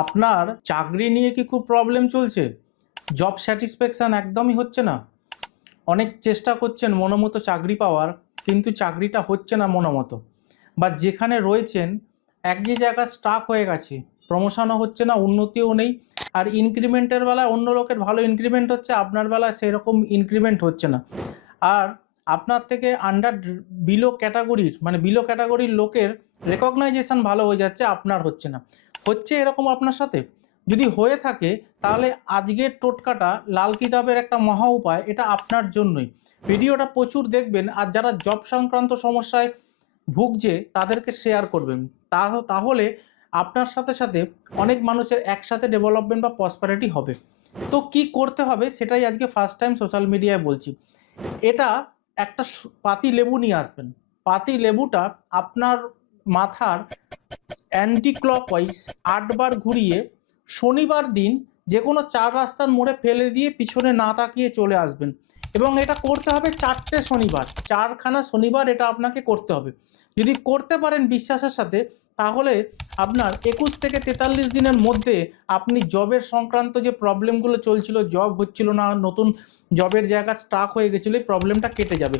আপনার চাকরি নিয়ে কি খুব প্রবলেম চলছে? জব স্যাটিসফ্যাকশন একদমই হচ্ছে না? অনেক চেষ্টা করছেন মনোমতো চাকরি পাওয়ার, কিন্তু চাকরিটা হচ্ছে না মনোমতো, বা যেখানে রয়েছেন একই জায়গায় স্টাক হয়ে গেছে, প্রমোশনও হচ্ছে না, উন্নতিও নেই। আর ইনক্রিমেন্টের বেলায় অন্য লোকের ভালো ইনক্রিমেন্ট হচ্ছে, আপনার বেলায় সেরকম ইনক্রিমেন্ট হচ্ছে না। আর আপনার থেকে বিলো ক্যাটাগরির লোকের রেকগনাইজেশন ভালো হয়ে যাচ্ছে, আপনার হচ্ছে না। হচ্ছে এরকম আপনার সাথে? যদি হয়ে থাকে তাহলে আজকের টোটকাটা লাল কিতাবের একটা মহা উপায়, এটা আপনার জন্যই। ভিডিওটা প্রচুর দেখবেন, আর যারা জব সংক্রান্ত সমস্যায় ভুগছে তাদেরকে শেয়ার করবেন। তাহলে আপনার সাথে সাথে অনেক মানুষের একসাথে ডেভেলপমেন্ট বা প্রসপারিটি হবে। তো কি করতে হবে সেটাই আজকে ফার্স্ট টাইম সোশ্যাল মিডিয়ায় বলছি। এটা একটা পাতি লেবু নিয়ে আসবেন। পাতি লেবুটা আপনার মাথার অ্যান্টি ক্লকওয়াইজ ৮ বার ঘুরিয়ে শনিবার দিন যে কোনো ৪ রাস্তার মোড়ে ফেলে দিয়ে পিছনে না তাকিয়ে চলে আসবেন, এবং এটা করতে হবে ৪টে শনিবার, ৪খানা শনিবার এটা আপনাকে করতে হবে। যদি করতে পারেন বিশ্বাসের সাথে, তাহলে আপনার ২১ থেকে ৪৩ দিনের মধ্যে আপনি জবের সংক্রান্ত যে প্রবলেমগুলো চলছিল, জব হচ্ছিল না, নতুন জবের জায়গা স্টাক হয়ে গেছিলো, এই প্রবলেমটা কেটে যাবে।